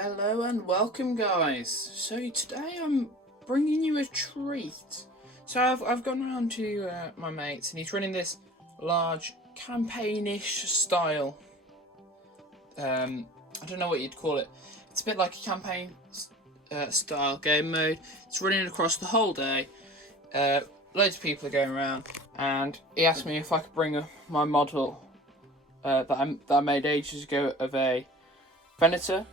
Hello and welcome, guys. So today I'm bringing you a treat. So I've gone around to my mates, and he's running this large campaignish style. I don't know what you'd call it. It's a bit like a campaign style game mode. It's running across the whole day. Loads of people are going around, and he asked me if I could bring my model that I made ages ago of a Venator.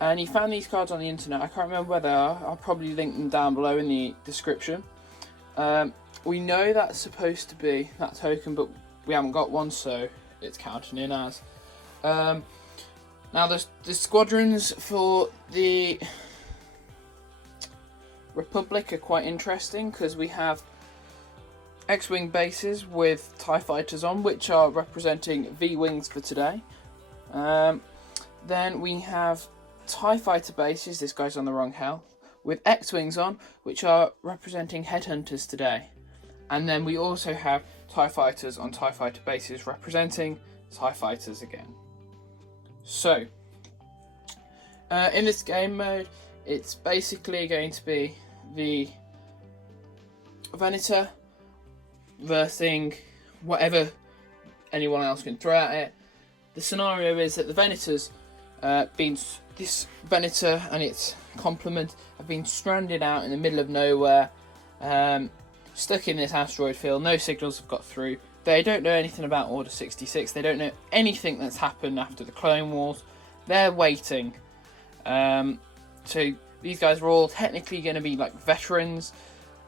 And he found these cards on the internet. I can't remember where they are. I'll probably link them down below in the description. We know that's supposed to be that token, but we haven't got one, so it's counting in as. Now the squadrons for the Republic are quite interesting, because we have X-Wing bases with TIE fighters on, which are representing V-Wings for today. Then we have TIE fighter bases, this guy's on the wrong health, with X-Wings on, which are representing headhunters today. And then we also have TIE fighters on TIE fighter bases representing TIE fighters again. So, in this game mode, it's basically going to be the Venator versus whatever anyone else can throw at it. The scenario is that the Venators this Venator and its complement have been stranded out in the middle of nowhere, stuck in this asteroid field. No signals have got through. They don't know anything about Order 66. They don't know anything that's happened after the Clone Wars. They're waiting. So these guys are all technically going to be like veterans.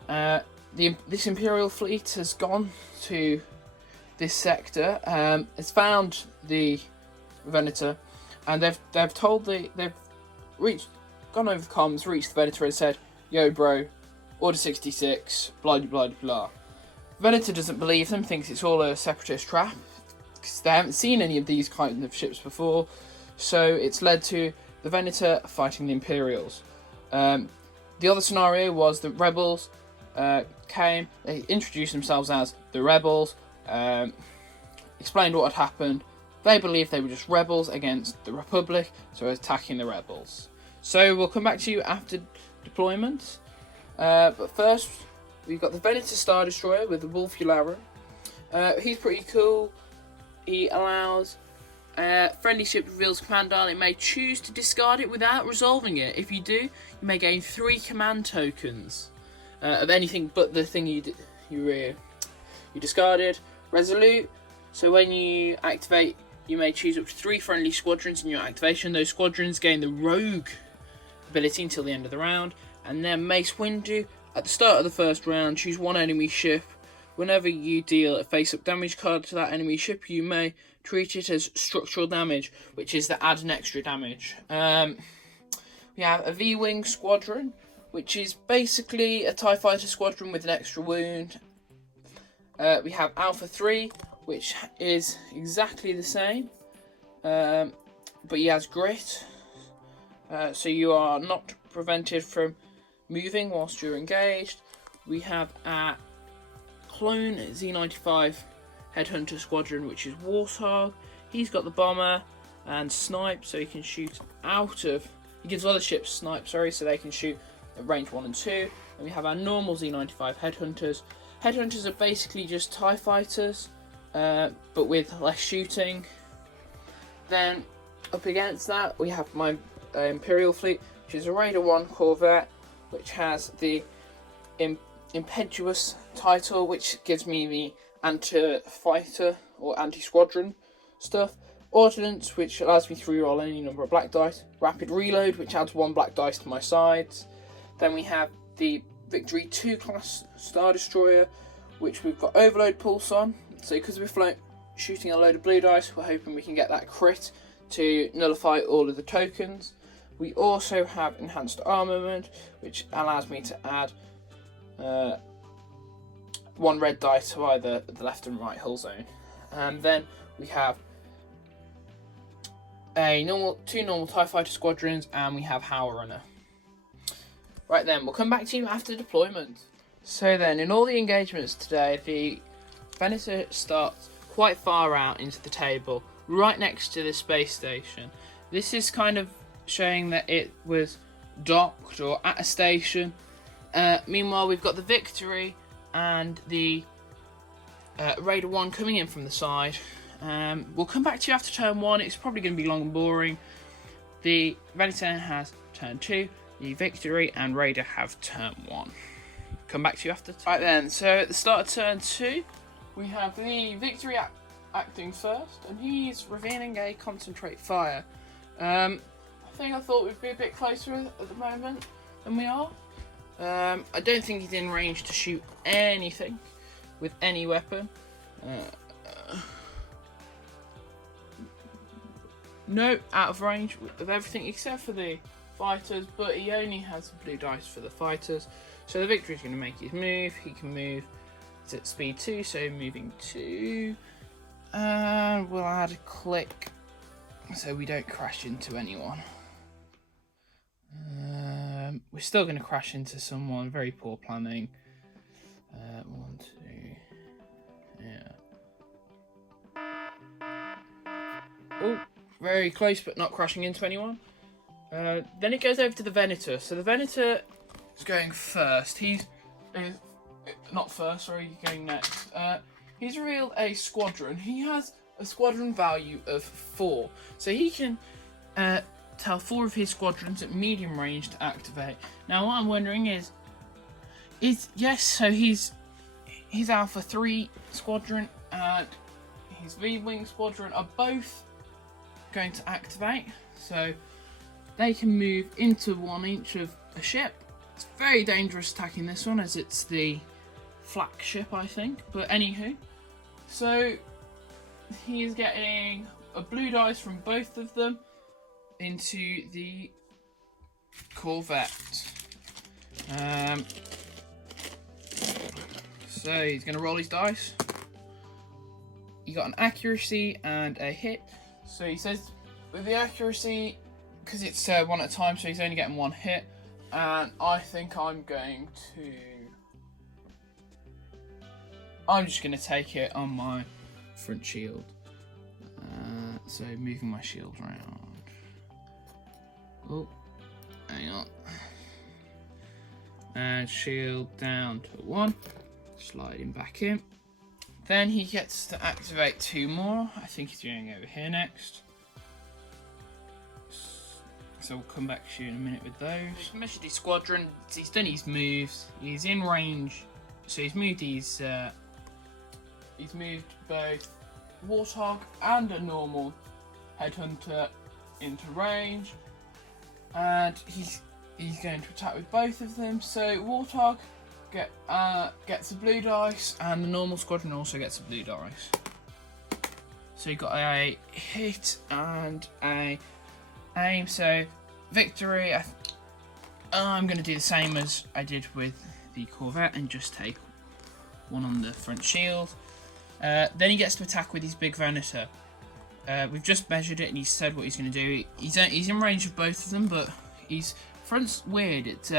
This Imperial fleet has gone to this sector. It's found the Venator. And they've told they've gone over the comms, reached the Venator and said, "Yo, bro, Order 66, blah blah blah." Venator doesn't believe them, thinks it's all a separatist trap, because they haven't seen any of these kind of ships before. So it's led to the Venator fighting the Imperials. The other scenario was the Rebels came. They introduced themselves as the Rebels, explained what had happened. They believed they were just rebels against the Republic, so attacking the rebels. So we'll come back to you after deployment. But first, we've got the Venator Star Destroyer with the Wolf Yularen. He's pretty cool. He allows friendly ship reveals command dial. It may choose to discard it without resolving it. If you do, you may gain 3 command tokens of anything but the thing you discarded. Resolute. So when you activate, you may choose up to 3 friendly squadrons in your activation. Those squadrons gain the Rogue ability until the end of the round. And then Mace Windu, at the start of the first round, choose 1 enemy ship. Whenever you deal a face-up damage card to that enemy ship, you may treat it as structural damage, which is the add an extra damage. We have a V-Wing squadron, which is basically a TIE fighter squadron with an extra wound. We have Alpha 3, which is exactly the same, but he has grit, so you are not prevented from moving whilst you're engaged. We have a clone Z95 Headhunter Squadron, which is Warthog. He's got the bomber and snipe, so he can shoot he gives other ships snipe, so they can shoot at range 1 and 2. And we have our normal Z95 Headhunters. Headhunters are basically just TIE fighters, but with less shooting. Then up against that, we have my Imperial fleet, which is a Raider 1 Corvette, which has the Impetuous title, which gives me the anti-fighter or anti-squadron stuff. Ordnance, which allows me to reroll any number of black dice. Rapid Reload, which adds 1 black dice to my sides. Then we have the Victory 2 class Star Destroyer, which we've got Overload Pulse on. So because we're shooting a load of blue dice, we're hoping we can get that crit to nullify all of the tokens. We also have Enhanced Armament, which allows me to add 1 red die to either the left and right hull zone. And then we have two normal TIE Fighter squadrons, and we have Howler Runner. Right then, we'll come back to you after deployment. So then, in all the engagements today, the Venator starts quite far out into the table, right next to the space station. This is kind of showing that it was docked or at a station. Meanwhile, we've got the Victory and the Raider 1 coming in from the side. We'll come back to you after turn 1. It's probably going to be long and boring. The Venator has turn 2. The Victory and Raider have turn 1. Come back to you after. Right then, so at the start of turn 2, we have the Victory acting first, and he's revealing a concentrate fire. I thought we'd be a bit closer at the moment than we are. I don't think he's in range to shoot anything with any weapon. No, out of range of everything except for the fighters, but he only has blue dice for the fighters. So the Victory's going to make his move. He can move. It's at speed 2, so moving 2. And we'll add a click so we don't crash into anyone. We're still going to crash into someone. Very poor planning. 1, 2. Yeah. Oh, very close, but not crashing into anyone. Then it goes over to the Venator. So the Venator is going first. He's not first, sorry, he's going next. He's revealed a squadron. He has a squadron value of 4. So he can tell 4 of his squadrons at medium range to activate. Now what I'm wondering is yes, so his Alpha 3 squadron and his V-Wing squadron are both going to activate. So they can move into 1 inch of a ship. It's very dangerous attacking this one as it's the flagship, I think. But anywho, so he is getting a blue dice from both of them into the Corvette. So he's going to roll his dice. He got an accuracy and a hit. So he says with the accuracy, because it's 1 at a time, so he's only getting 1 hit. And I think I'm just going to take it on my front shield. So moving my shield around. Oh, hang on. And shield down to 1. Sliding back in. Then he gets to activate 2 more. I think he's going over here next. So we'll come back to you in a minute with those. He's measured his squadron. He's done his moves. He's in range. So he's moved both Warthog and a normal Headhunter into range. And he's going to attack with both of them. So Warthog gets a blue dice, and the normal squadron also gets a blue dice. So you got a hit and a aim. So Victory, I'm going to do the same as I did with the Corvette and just take 1 on the front shield. Then he gets to attack with his big Venator. We've just measured it and he's said what he's going to do. He's in range of both of them, but his front's weird. It's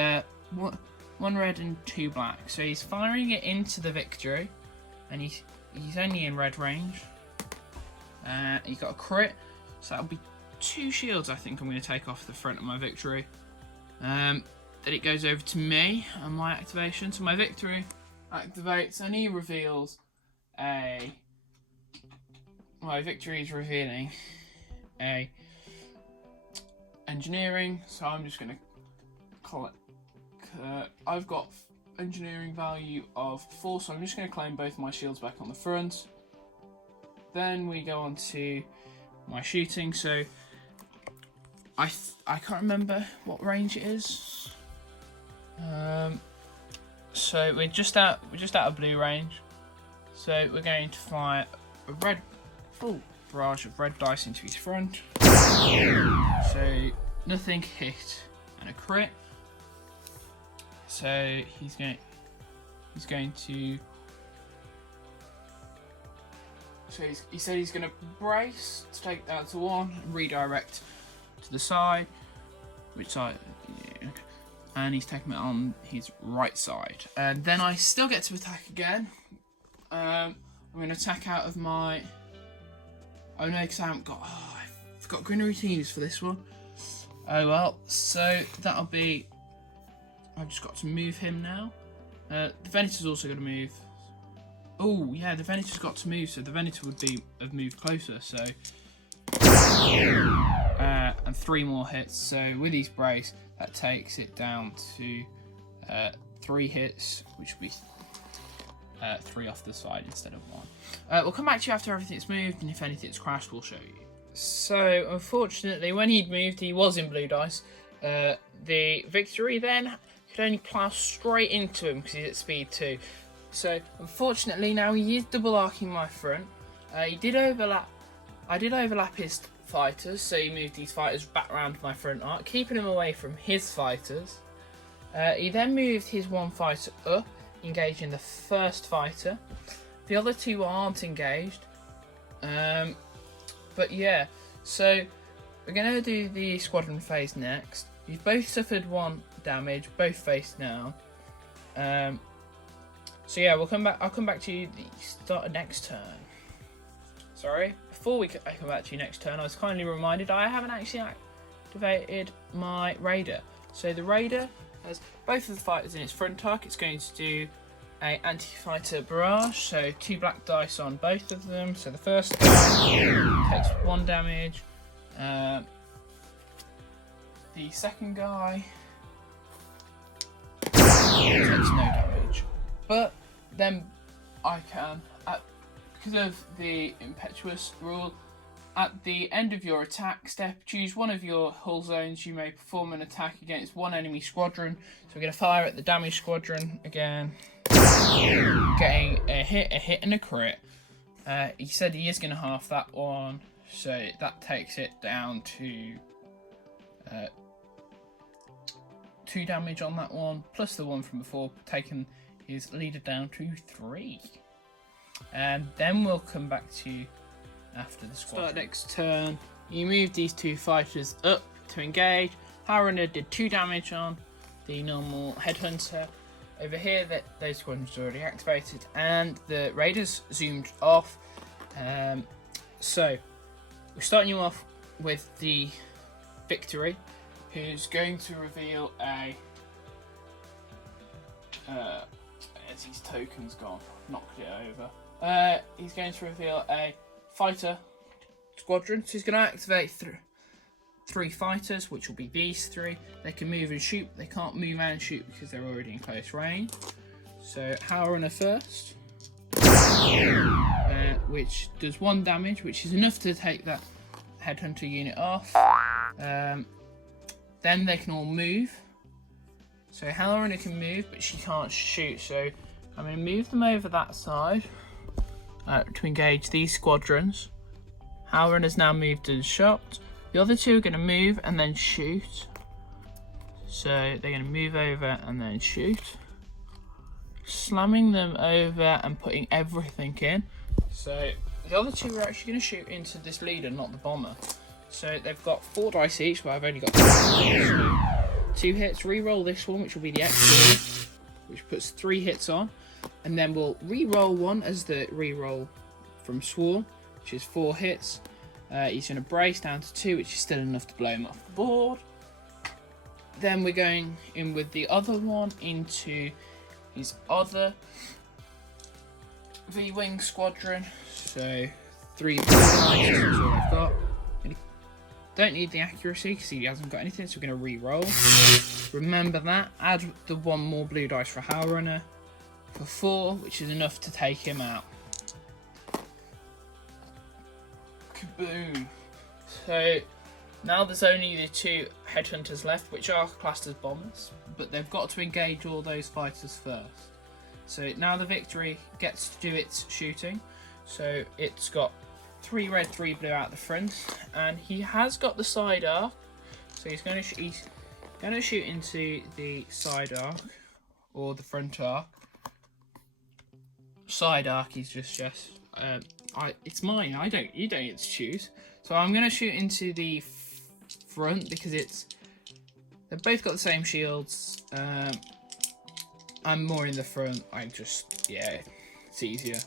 1 red and 2 black. So he's firing it into the Victory, and he's only in red range. He got a crit, so that'll be 2 shields I think I'm going to take off the front of my Victory. Then it goes over to me and my activation. So my Victory activates and he reveals my Victory is revealing a engineering, so I'm just going to call it. I've got engineering value of 4, so I'm just going to claim both my shields back on the front. Then we go on to my shooting. So I can't remember what range it is. So we're just out of blue range. So we're going to fire a full barrage of red dice into his front. So nothing hit and a crit. So he's going to. So he said he's going to brace to take that to 1 and redirect to the side, which side? Yeah. And he's taking it on his right side. And then I still get to attack again. I'm going to attack out of my. Oh no, because I haven't got. Oh, I've got green routines for this one. Oh well, so that'll be... I've just got to move him now. The Venator's also going to move. Oh yeah, the Venator's got to move, so the Venator would have moved closer, so... and 3 more hits, so with his brace, that takes it down to 3 hits, which will be 3 off the side instead of 1. We'll come back to you after everything's moved, and if anything's crashed, we'll show you. So, unfortunately, when he'd moved, he was in blue dice. The Victory then could only plough straight into him because he's at speed 2. So, unfortunately, now he is double arcing my front. I did overlap his fighters, so he moved these fighters back around my front arc, keeping him away from his fighters. He then moved his 1 fighter up, engaging the first fighter. The other 2 aren't engaged. But yeah, so we're going to do the squadron phase next. You've both suffered 1 damage, both face down. So yeah, we'll come back. I'll come back to you the start of next turn. Sorry, before I come back to you next turn, I was kindly reminded I haven't actually activated my Raider. So the Raider has both of the fighters in its front arc. It's going to do a anti-fighter barrage, so 2 black dice on both of them. So the first guy takes 1 damage. The second guy takes no damage. But then I can, because of the impetuous rule, at the end of your attack step, choose one of your hull zones. You may perform an attack against 1 enemy squadron. So we're going to fire at the damage squadron again. Getting a hit and a crit. He said he is going to half that one, so that takes it down to 2 damage on that one, plus the one from before, taking his leader down to 3. And then we'll come back to you after the squadron. Start next turn. You move these 2 fighters up to engage. Harunner did 2 damage on the normal headhunter. Over here, those squadrons are already activated, and the Raiders zoomed off. So we're starting you off with the Victory, who's going to reveal a. As his token's gone, knocked it over. He's going to reveal a fighter squadron. So he's going to activate 3 fighters, which will be these 3. They can move and shoot. They can't move and shoot because they're already in close range. So Harunner first, which does 1 damage, which is enough to take that headhunter unit off. Then they can all move. So Harunner can move, but she can't shoot. So I'm going to move them over that side to engage these squadrons. Harunner's now moved and shot. The other 2 are going to move and then shoot. So they're going to move over and then shoot. Slamming them over and putting everything in. So the other 2 are actually going to shoot into this leader, not the bomber. So they've got 4 dice each, but I've only got 2. So 2 hits. Reroll this one, which will be the extra, which puts 3 hits on. And then we'll re-roll 1 as the re-roll from Swarm, which is 4 hits. He's going to brace down to 2, which is still enough to blow him off the board. Then we're going in with the other one into his other V-Wing squadron. So 3 blue dice, that's all I've got. Don't need the accuracy because he hasn't got anything, so we're going to re-roll. Remember that. Add the 1 more blue dice for Harunner for 4, which is enough to take him out. Kaboom. So now there's only the 2 headhunters left, which are classed as bombers, but they've got to engage all those fighters first. So now the Victory gets to do its shooting. So it's got 3 red, 3 blue out the front, and he has got the side arc. So he's going to shoot into the side arc or the front arc. Side arc is just yes. It's mine. You don't get to choose. So I'm going to shoot into the front because they've both got the same shields. I'm more in the front. It's easier.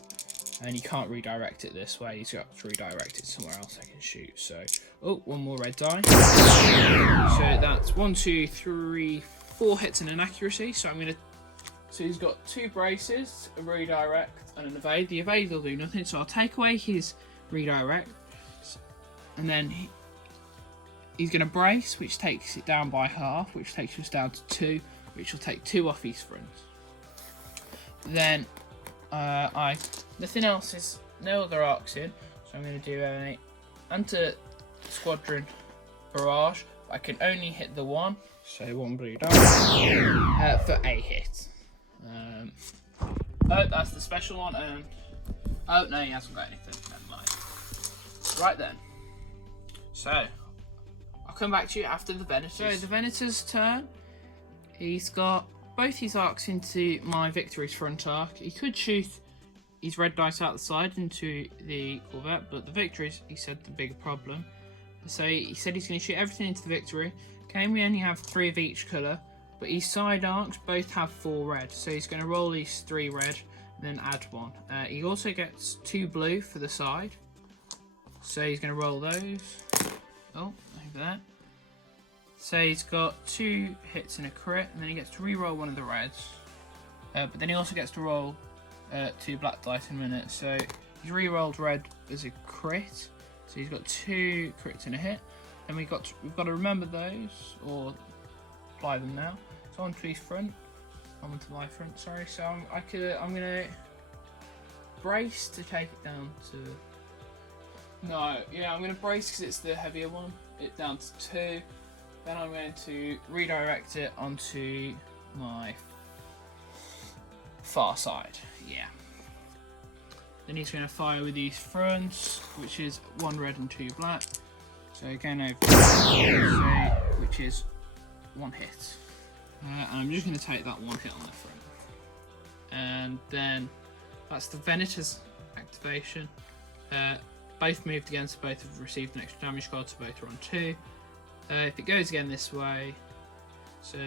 And you can't redirect it this way. He's got to redirect it somewhere else I can shoot. So Oh, one more red die. So that's 1, 2, 3, 4 hits and an accuracy. So So he's got 2 braces, a redirect, and an evade. The evade will do nothing, so I'll take away his redirect, and then he's going to brace, which takes it down by half, which takes us down to 2, which will take 2 off his front. Then nothing else is, no other arcs in, so I'm going to do a anti-squadron barrage. I can only hit the one, so 1 blue die for a hit. Oh, that's the special one, and oh no, he hasn't got anything. Never mind. Right then. So I'll come back to you after the Venator. So the Venator's turn. He's got both his arcs into my Victory's front arc. He could shoot his red dice out the side into the Corvette, but the Victory's, he said, the bigger problem. So he said he's going to shoot everything into the Victory. Okay, we only have 3 of each colour. But his side arcs both have 4 red, so he's going to roll these 3 red and then add 1. He also gets 2 blue for the side, so he's going to roll those. Oh, over there. So he's got 2 hits and a crit, and then he gets to re-roll 1 of the reds. But then he also gets to roll 2 black dice in a minute. So he's re-rolled red as a crit, so he's got 2 crits and a hit. And we've got to remember those, or apply them now. So onto his front, onto my front. Sorry. So I'm gonna brace to take it down to. No, yeah, I'm gonna brace because it's the heavier one. It down to 2. Then I'm going to redirect it onto my far side. Yeah. Then he's going to fire with these fronts, which is 1 red and 2 black. So again over, which is 1 hit. And I'm just going to take that 1 hit on the front. And then that's the Venator's activation. Both moved against, both have received an extra damage card, so both are on 2. If it goes again this way, so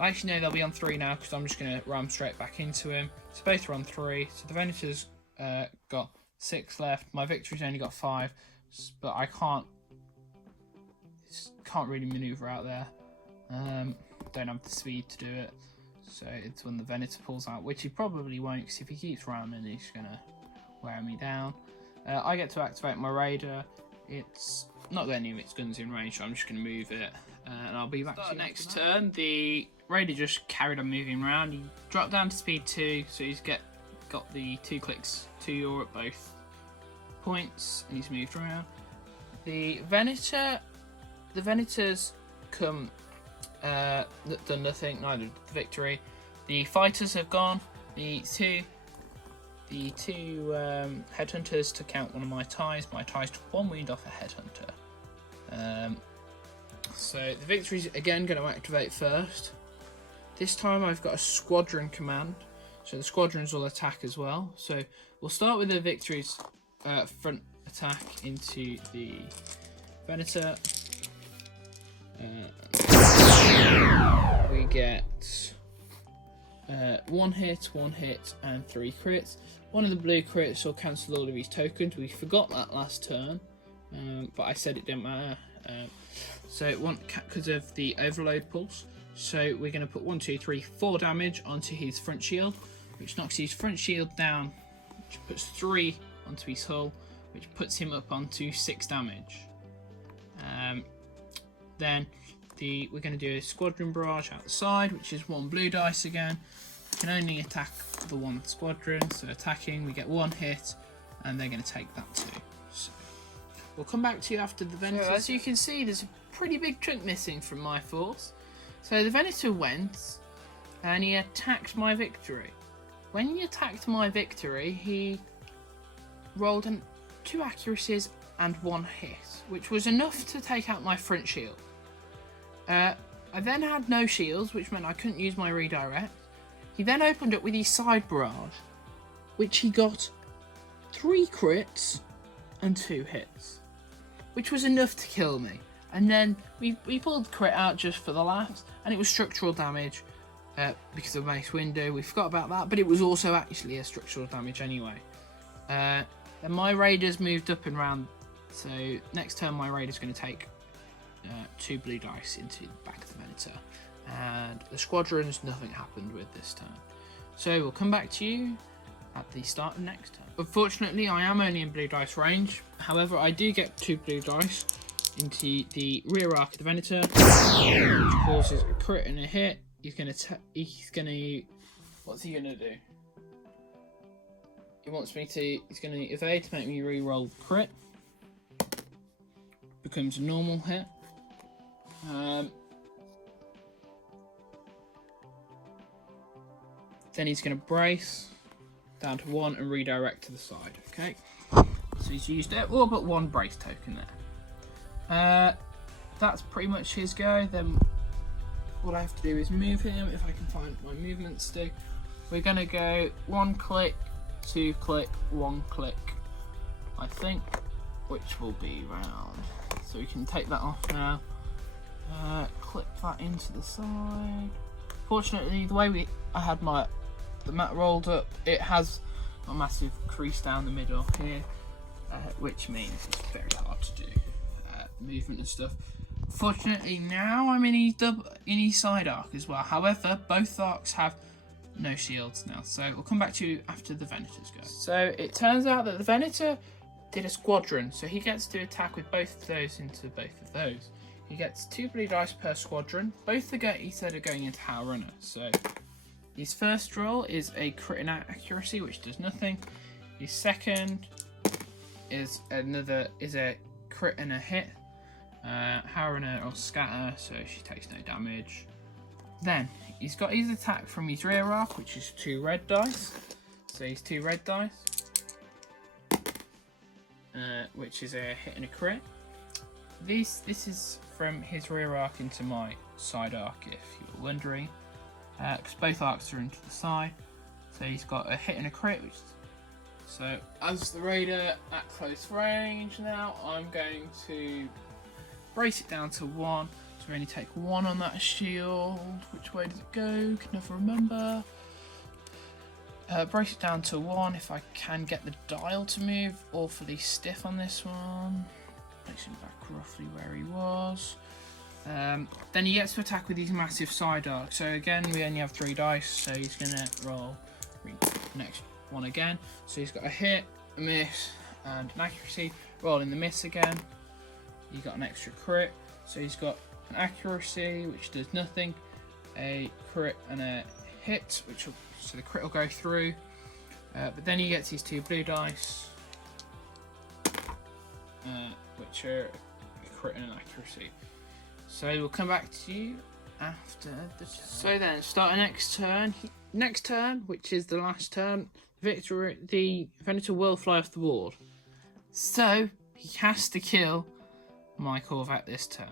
actually no, they'll be on 3 now because I'm just going to ram straight back into him. So both are on 3. So the Venator's got 6 left. My Victory's only got 5, but I can't really manoeuvre out there. Don't have the speed to do it, so it's when the Venator pulls out, which he probably won't, because if he keeps ramming, he's gonna wear me down. I get to activate my Raider. It's not got any of its guns in range, so I'm just gonna move it, and I'll be back to you next turn. The Raider just carried on moving around. He dropped down to speed 2, so he's got the 2 clicks to your at both points, and he's moved around. The Venators come done nothing, neither did the Victory. The fighters have gone. The two headhunters took out one of my ties. My ties took 1 wound off a headhunter. So the Victory's again going to activate first. This time I've got a squadron command, so the squadrons will attack as well. So we'll start with the Victory's front attack into the Venator. We get 1 hit, and 3 crits. One of the blue crits will cancel all of his tokens. We forgot that last turn, but I said it didn't matter. So it won't, because of the overload pulse. So we're going to put 1, 2, 3, 4 damage onto his front shield, which knocks his front shield down, which puts 3 onto his hull, which puts him up onto 6 damage. Then we're going to do a squadron barrage out the side, which is 1 blue dice again. We can only attack the 1 squadron, so attacking, we get 1 hit, and they're going to take that too. So we'll come back to you after the Venator. So as you can see, there's a pretty big chunk missing from my force. So the Venator went, and he attacked my Victory. When he attacked my Victory, he rolled 2 accuracies and 1 hit, which was enough to take out my front shield. I then had no shields, which meant I couldn't use my redirect. He then opened up with his side barrage, which he got 3 crits and 2 hits, which was enough to kill me. And then we pulled the crit out just for the laughs, and it was structural damage because of Mace Window. We forgot about that, but it was also actually a structural damage anyway. Then my Raiders moved up and round So next turn my raider's going to take 2 blue dice into the back of the Venator, and the squadrons, nothing happened with this turn. So we'll come back to you at the start of next turn. Unfortunately, I am only in blue dice range. However, I do get 2 blue dice into the rear arc of the Venator, which causes a crit and a hit. What's he gonna do? He's gonna evade to make me re-roll the crit. Becomes a normal hit. Then he's gonna brace down to 1 and redirect to the side. Okay, so he's used all but 1 brace token there. That's pretty much his go. Then all I have to do is move him, if I can find my movement stick. We're gonna go 1 click, 2 click, 1 click, I think, which will be round. So we can take that off now. Clip that into the side. Fortunately, the way I had the mat rolled up, it has a massive crease down the middle here, which means it's very hard to do movement and stuff. Fortunately, now I'm in his side arc as well. However, both arcs have no shields now, so we'll come back to you after the Venators go. So it turns out that the Venator did a squadron, so he gets to attack with both of those into both of those. He gets 2 blue dice per squadron. Both he said are going into Howl Runner. So his first roll is a crit and accuracy, which does nothing. His second is a crit and a hit. Howl Runner or scatter, so she takes no damage. Then he's got his attack from his rear arc, which is 2 red dice. So he's 2 red dice, which is a hit and a crit. This is from his rear arc into my side arc, if you were wondering, because both arcs are into the side. So he's got a hit and a crit. So as the raider at close range now, I'm going to brace it down to 1. So we only take 1 on that shield. Which way does it go? Can never remember. Brace it down to 1 if I can get the dial to move. Awfully stiff on this one. Place him back roughly where he was. Then he gets to attack with his massive side arc. So again, we only have 3 dice, so he's gonna roll the next one again. So he's got a hit, a miss, and an accuracy. Rolling the miss again. He got an extra crit. So he's got an accuracy, which does nothing, a crit and a hit, so the crit will go through. But then he gets his 2 blue dice, which are a crit and an accuracy. So we'll come back to you after the turn. So then, starting next turn, which is the last turn, the Venator will fly off the board. So he has to kill my Corvette this turn.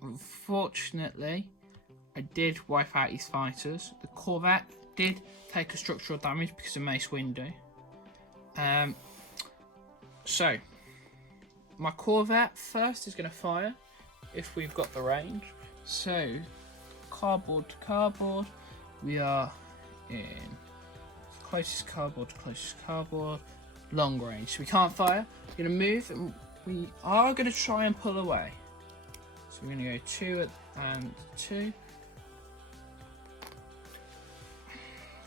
Unfortunately, I did wipe out his fighters. The Corvette did take a structural damage because of Mace Windu. So my Corvette first is going to fire if we've got the range. So cardboard to cardboard, we are in closest cardboard to closest cardboard, long range. So we can't fire. We're going to move and we are going to try and pull away. So we're going to go 2 and 2.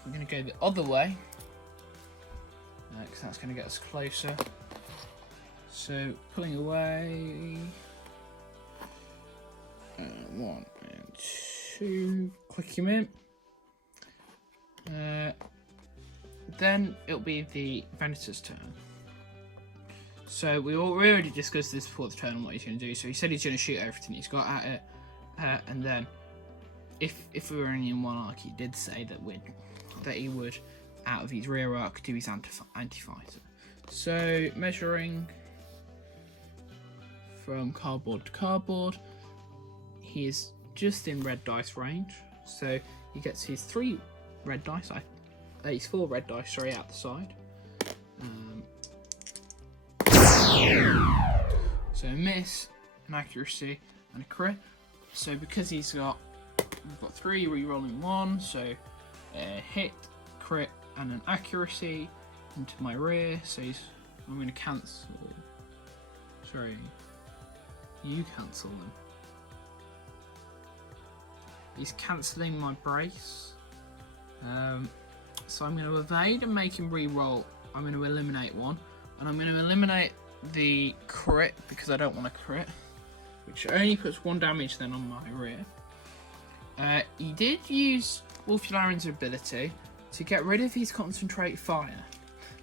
We're going to go the other way, because that's going to get us closer. So pulling away, 1 and 2, click him in. Then it'll be the Venator's turn. So we already discussed this before the turn on what he's going to do. So he said he's going to shoot everything he's got at it, and then if we were only in 1 arc, he did say that he would, out of his rear arc, do his anti-fighter. So measuring from cardboard to cardboard, he is just in red dice range. So he gets his 3 red dice. He's 4 red dice, sorry, out the side. So a miss, an accuracy, and a crit. So because we've got 3 re-rolling 1, so a hit, crit, and an accuracy into my rear. So he's I'm going to cancel. Sorry. You cancel them. He's cancelling my brace. So I'm going to evade and make him re-roll. I'm going to eliminate one. And I'm going to eliminate the crit because I don't want a crit. Which only puts 1 damage then on my rear. He did use Wolfularin's ability to get rid of his concentrate fire.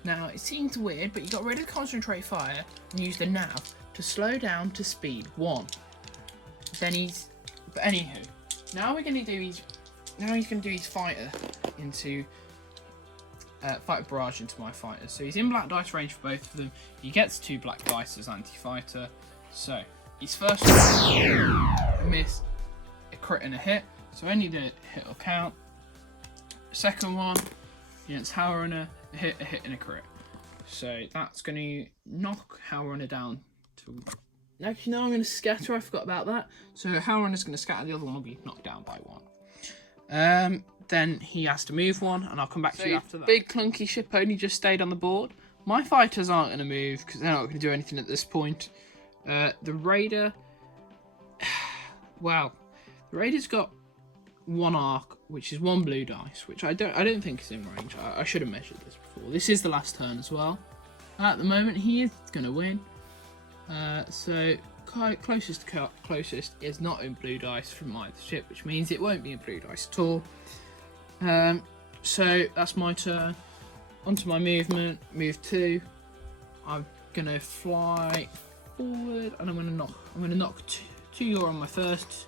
Now, it seems weird, but he got rid of concentrate fire and used the nav to slow down to speed 1. Then but anywho, now we're going to do his... Now he's going to do his fighter into... fighter barrage into my fighter. So he's in black dice range for both of them. He gets 2 black dice as anti-fighter. So, his first miss, a crit and a hit. So only the hit will count. Second one, against Howrunner, a hit and a crit. So that's going to knock Howrunner down to... Actually, no, I'm going to scatter. I forgot about that. So Howrunner's going to scatter. The other one will be knocked down by 1. Then he has to move 1, and I'll come back to you after that. Big clunky ship only just stayed on the board. My fighters aren't going to move because they're not going to do anything at this point. The Raider... Well, the Raider's got 1 arc, which is 1 blue dice, which I don't think is in range. I should have measured this before. This is the last turn as well. At the moment, he is going to win. So closest is not in blue dice from my ship, which means it won't be in blue dice at all. So that's my turn. Onto my movement. Move 2. I'm gonna fly forward, and I'm gonna knock 2 euro on my first,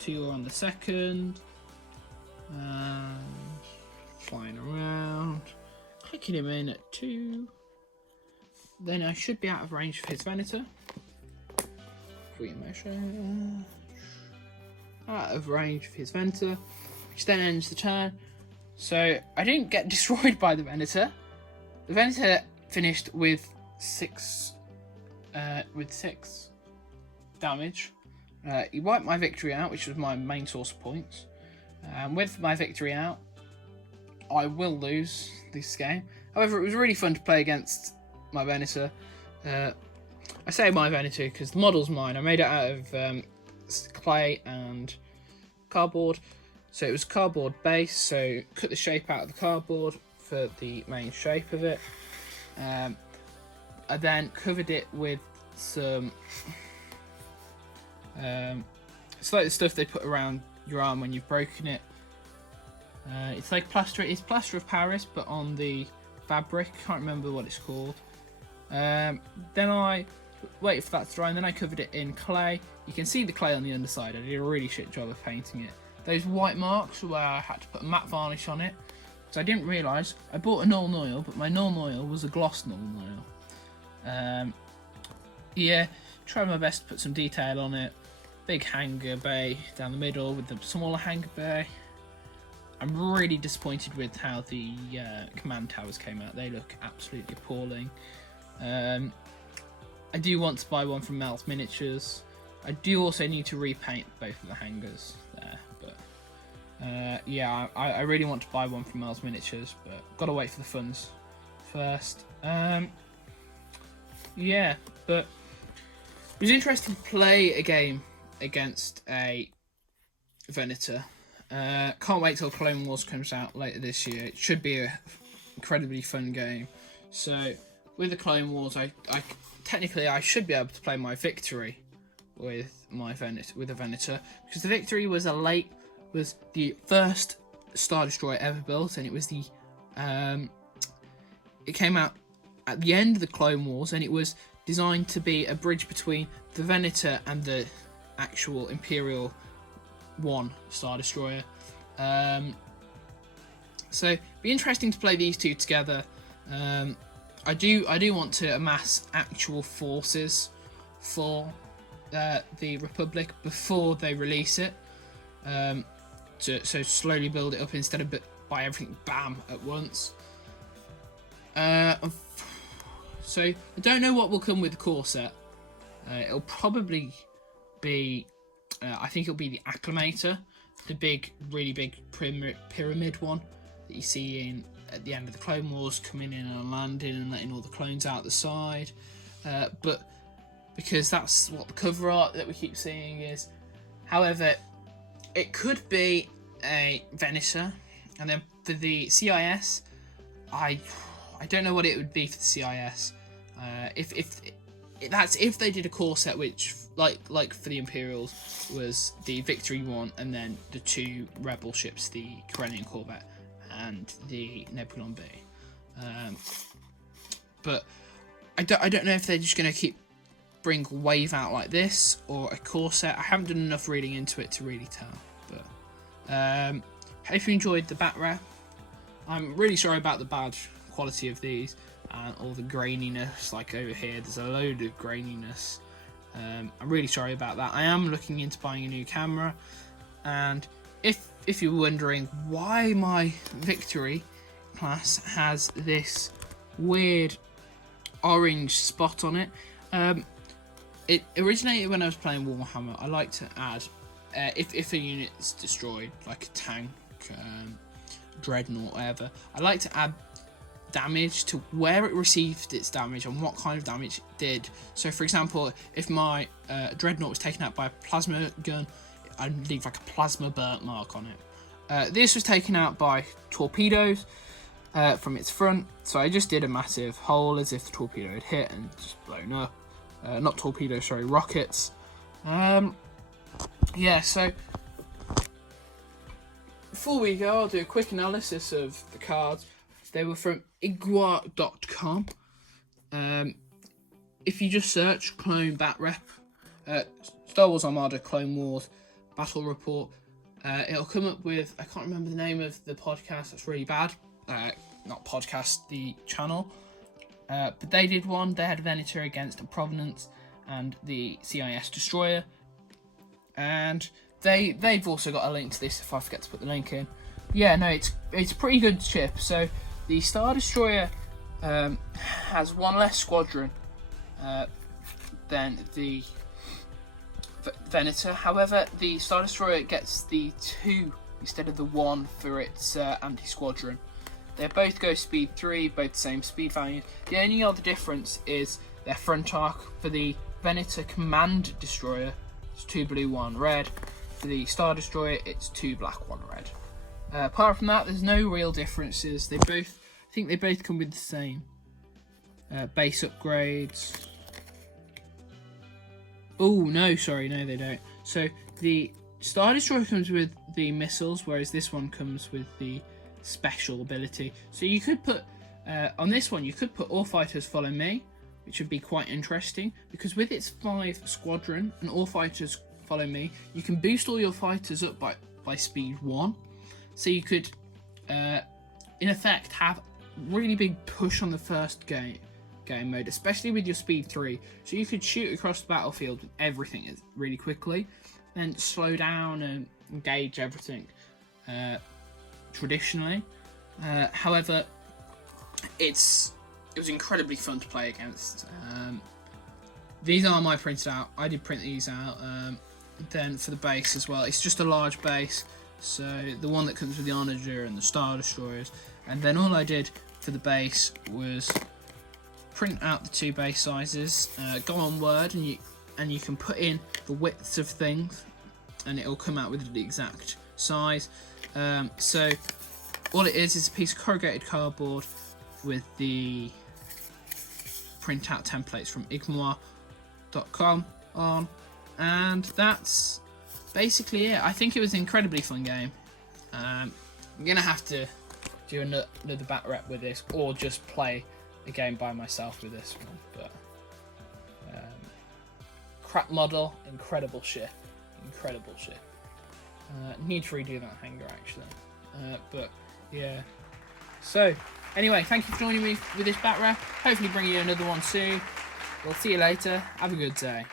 2 euro on the second. Flying around, clicking him in at 2. Then I should be out of range for his Venator. Free measure. Out of range for his Venator, which then ends the turn. So I didn't get destroyed by the Venator. The Venator finished with 6 damage. He wiped my victory out, which was my main source of points. With my victory out, I will lose this game. However, it was really fun to play against my Venator. I say my Venator because the model's mine. I made it out of clay and cardboard. So it was cardboard base, so cut the shape out of the cardboard for the main shape of it. I then covered it with some... it's like the stuff they put around your arm when you've broken it. It's like plaster. It's plaster of Paris, but on the fabric. Can't remember what it's called. Then I waited for that to dry, and then I covered it in clay. You can see the clay on the underside. I did a really shit job of painting it. Those white marks where I had to put a matte varnish on it, because I didn't realise I bought a null oil, but my null oil was a gloss null oil. Yeah, tried my best to put some detail on it. Big hangar bay down the middle with the smaller hangar bay. I'm really disappointed with how the command towers came out. They look absolutely appalling. I do want to buy one from Mel's Miniatures. I do also need to repaint both of the hangars there, but yeah, I really want to buy one from Mel's Miniatures, but gotta wait for the funds first. Yeah, but it was interesting to play a game against a Venator. Can't wait till Clone Wars comes out later this year. It should be a incredibly fun game. So with the Clone Wars, I technically I should be able to play my Victory with a Venator, because the Victory was the first Star Destroyer ever built, and it was the it came out at the end of the Clone Wars, and it was designed to be a bridge between the Venator and the actual Imperial 1 Star Destroyer. So it'd be interesting to play these two together. I do want to amass actual forces for the Republic before they release it. So slowly build it up instead of buy everything bam at once. So I don't know what will come with the core set. It'll probably be, I think it'll be the Acclamator, the really big pyramid one that you see in at the end of the Clone Wars, coming in and landing and letting all the clones out the side. But because that's what the cover art that we keep seeing is. However, it could be a Venator, and then for the CIS, I don't know what it would be for the CIS. If they did a core set which like for the Imperials was the Victory one and then the 2 rebel ships, the Corellian Corvette and the Nebulon B. But I don't know if they're just going to bring a wave out like this or a core set. I haven't done enough reading into it to really tell. But hope you enjoyed the bat wrap. I'm really sorry about the bad quality of these and all the graininess. Like over here, there's a load of graininess. I'm really sorry about that. I am looking into buying a new camera, and if you're wondering why my Victory class has this weird orange spot on it, it originated when I was playing Warhammer. I like to add, if a unit's destroyed, like a tank, dreadnought, whatever, I like to add damage to where it received its damage and what kind of damage it did. So for example, if my dreadnought was taken out by a plasma gun, I'd leave like a plasma burnt mark on it. This was taken out by torpedoes from its front, so I just did a massive hole as if the torpedo had hit and just blown up. Not torpedoes, sorry, rockets. Yeah, so before we go, I'll do a quick analysis of the cards. They were from igua.com. If you just search Clone Bat Rep, Star Wars Armada Clone Wars Battle Report, it'll come up with, I can't remember the name of the podcast, that's really bad. Not podcast, the channel. But they did one. They had Venator against Provenance and the CIS Destroyer. And they've also got a link to this if I forget to put the link in. Yeah, no, it's a pretty good ship. So the Star Destroyer has one less squadron than the Venator. However, the Star Destroyer gets the 2 instead of the 1 for its anti-squadron. They both go speed 3, both the same speed values. The only other difference is their front arc. For the Venator Command Destroyer, it's 2 blue, 1 red. For the Star Destroyer, it's 2 black, 1 red. Apart from that, there's no real differences. I think they both come with the same base upgrades. Oh, no, sorry, no, they don't. So the Star Destroyer comes with the missiles, whereas this one comes with the special ability. So you could put, on this one, you could put All Fighters Follow Me, which would be quite interesting, because with its 5 squadron and All Fighters Follow Me, you can boost all your fighters up by speed 1. So you could, in effect, have really big push on the first game mode, especially with your speed 3. So you could shoot across the battlefield with everything really quickly, then slow down and engage everything traditionally. However, it was incredibly fun to play against. These are my printed out. I did print these out. Then for the base as well, it's just a large base. So the one that comes with the Onager and the Star Destroyers. And then all I did for the base was print out the 2 base sizes, go on Word, and you can put in the widths of things, and it will come out with the exact size. So all it is a piece of corrugated cardboard with the printout templates from igmoire.com on, and that's basically it. I think it was an incredibly fun game. I'm gonna have to do another bat rep with this, or just play a game by myself with this one. But crap model, incredible ship. Need to redo that hanger actually. But yeah. So anyway, thank you for joining me with this bat rep. Hopefully bring you another one soon. We'll see you later. Have a good day.